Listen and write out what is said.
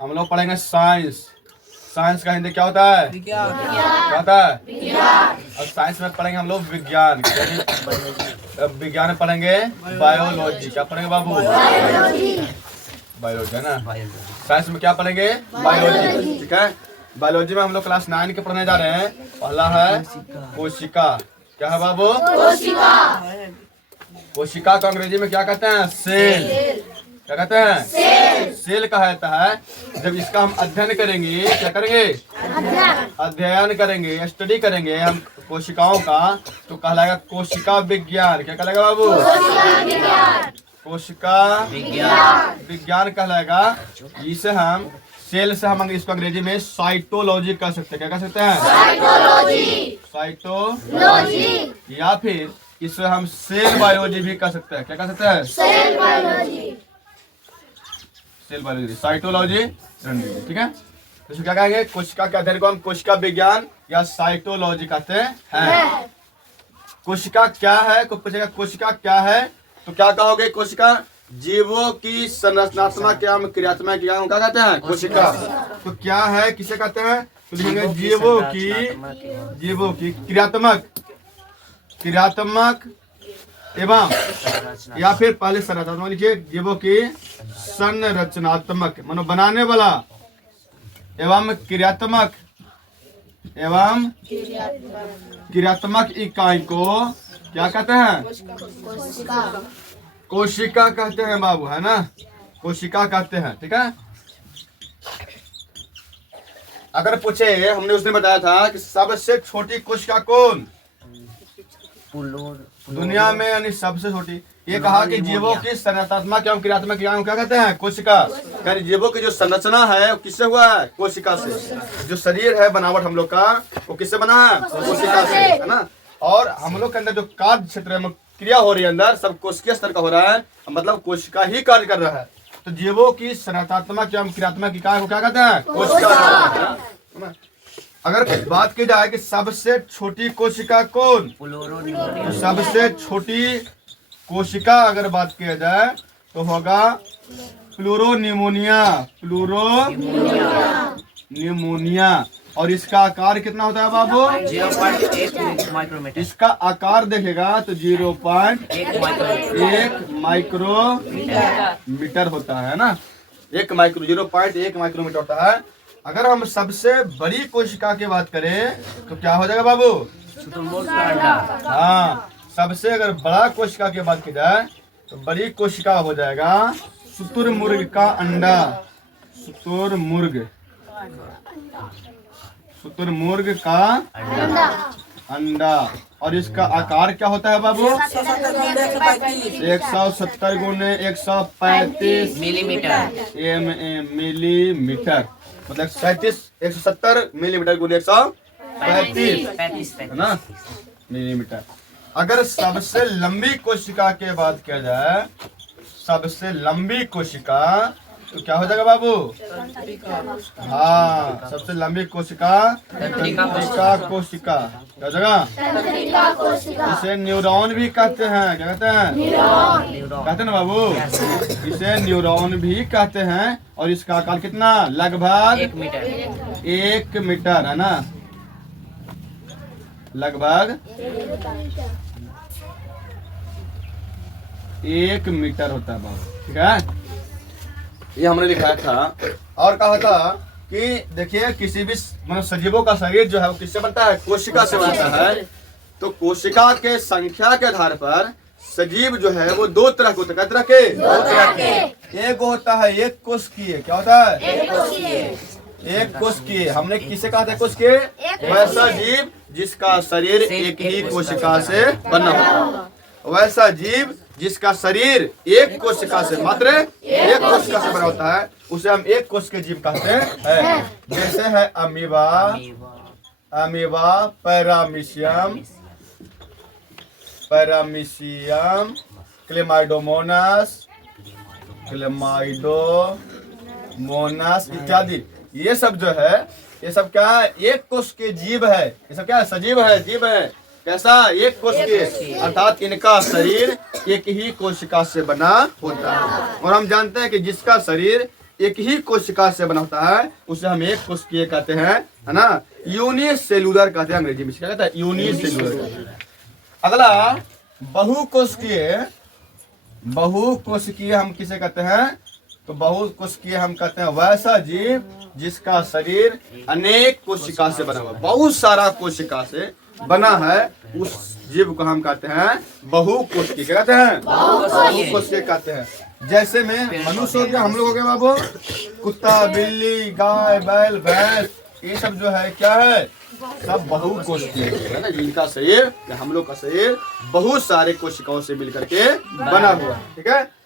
हम लोग पढ़ेंगे साइंस। साइंस का हिंदी क्या होता है? क्या होता है? और साइंस में पढ़ेंगे हम लोग विज्ञान। विज्ञान में पढ़ेंगे बायोलॉजी। क्या पढ़ेंगे बाबू? बायोलॉजी है ना। साइंस में क्या पढ़ेंगे? बायोलॉजी। ठीक है। बायोलॉजी में हम लोग क्लास 9 के पढ़ने जा रहे हैं। पहला है कोशिका। क्या है बाबू? कोशिका को अंग्रेजी में क्या कहते हैं? सेल। क्या कहते हैं? सेल कहा जाता है जब इसका हम अध्ययन करेंगे। क्या करेंगे? अध्ययन करेंगे, स्टडी करेंगे हम कोशिकाओं का, तो कहलाएगा कोशिका विज्ञान। क्या कहलाएगा बाबू? कोशिका विज्ञान कहलाएगा। इसे हम सेल से हम इसको अंग्रेजी में साइटोलॉजी कह सकते हैं। क्या कह सकते हैं? साइटोलॉजी। या फिर इसे हम सेल बायोलॉजी भी कह सकते हैं। क्या कह सकते हैं? सेल बायोलॉजी, साइटोलॉजी, ठीक है। तो क्या कहेंगे? कोशिका के अध्ययन को हम कोशिका विज्ञान या साइटोलॉजी कहते हैं। कोशिका क्या है? को पूछेगा कोशिका क्या है तो क्या कहोगे? कोशिका जीवों की संरचनात्मक एवं क्रियात्मक क्या कहते हैं? कोशिका। तो क्या है, किसे कहते हैं? तो लिखेंगे जीवों की क्रियात्मक एवं, या फिर पहले संरचनात्मक लिखिए, जीवों की संरचनात्मक मानो बनाने वाला एवं क्रियात्मक इकाई को क्या कहते हैं? कोशिका कहते हैं बाबू, है ना। कोशिका कहते हैं। ठीक है। अगर पूछे, हमने उसने बताया था कि सबसे छोटी कोशिका कौन दुनिया में, यानी सबसे छोटी। ये कहा कि जीवों की संरचनात्मक एवं क्रियात्मक इकाई को क्या कहते हैं? कोशिका। यानी जीवों की जो संरचना है वो किससे हुआ है? कोशिका से। जो शरीर है बनावट हम लोग का वो किससे बना है? कोशिका से, है ना। और हम लोग के अंदर जो कार्य क्षेत्र में क्रिया हो रही है अंदर सब कोशिकीय स्तर का हो रहा है, मतलब कोशिका ही कार्य कर रहा है। तो जीवों की संरचनात्मक एवं क्रियात्मक इकाई को क्या कहते हैं? कोशिका। अगर बात की जाए कि सबसे छोटी कोशिका कौन, तो सबसे छोटी कोशिका अगर बात किया जाए तो होगा प्लूरोनिमोनिया। और इसका आकार कितना होता है बाबू? 0.1 माइक्रोमीटर। इसका आकार देखेगा तो 0.1 माइक्रोमीटर होता है ना। 0.1 माइक्रोमीटर होता है। अगर हम सबसे बड़ी कोशिका की बात करें तो क्या हो जाएगा बाबू? हाँ, सबसे अगर बड़ा कोशिका की बात की जाए तो बड़ी कोशिका हो जाएगा शुतुरमुर्ग का अंडा। शुतुरमुर्ग का अंडा। और इसका आकार क्या होता है बाबू? 170 गुने 135 मिलीमीटर। मतलब 170 मिलीमीटर गुने 135 है ना मिलीमीटर। अगर सबसे लंबी कोशिका की बात किया जाए, सबसे लंबी कोशिका तो क्या हो जाएगा बाबू? हाँ, सबसे लंबी कोशिका कोशिका क्या जगह? इसे न्यूरॉन भी कहते हैं। क्या कहते हैं? कहते हैं ना बाबू। इसे न्यूरॉन भी कहते हैं। और इसका आकार कितना? लगभग 1 मीटर है ना। लगभग 1 मीटर होता है बाबू। ठीक है। ये हमने लिखा था। और कहा था कि देखिए किसी भी मतलब सजीवों का शरीर जो है वो किससे बनता है? कोशिका से बनता है। तो कोशिका के संख्या के आधार पर सजीव जो है वो 2 तरह के होते हैं। कितने तरह के? 2 तरह के। एक होता है एक कोशिकीय। क्या होता है? एक कोशिकीय। हमने किसे कहा था कोशिकीय? वैसा जीव जिसका शरीर एक ही कोशिका से बना हो। वैसा जीव जिसका शरीर एक कोशिका से, मात्र एक कोशिका से बना होता है, उसे हम एक कोशिकीय जीव कहते हैं। जैसे है अमीबा, पैरामीशियम, क्लेमाइडोमोनास इत्यादि। ये सब जो है, ये सब क्या है? एक कोशिकीय जीव है। ये सब क्या है? सजीव है, जीव है। कैसा? एक कोशिकीय, अर्थात इनका शरीर एक ही कोशिका से बना होता है। और हम जानते हैं कि जिसका शरीर एक ही कोशिका से बना होता है उसे हम एक कोशिकीय कहते हैं, है ना। यूनिसेलुलर कहते हैं अंग्रेजी में, क्या कहते हैं, यूनिसेलुलर। अगला बहुकोशिकीय हम किसे कहते हैं, तो बहुकोशिकीय हम कहते हैं वैसा जीव जिसका शरीर अनेक कोशिका से बना हुआ, बहुत सारा कोशिका से बना है, उस जीव को हम कहते हैं बहुकोशिकीय। क्या कहते हैं, बहुकोशिकीय कहते हैं। जैसे में मनुष्य हो गया, हम लोग हो गए बाबू, कुत्ता, बिल्ली, गाय, बैल, भैंस, ये सब जो है क्या है, सब बहुकोशिकीय है ना। इनका शरीर, हम लोग का शरीर बहुत सारे कोशिकाओं से मिलकर के बना हुआ है, ठीक है।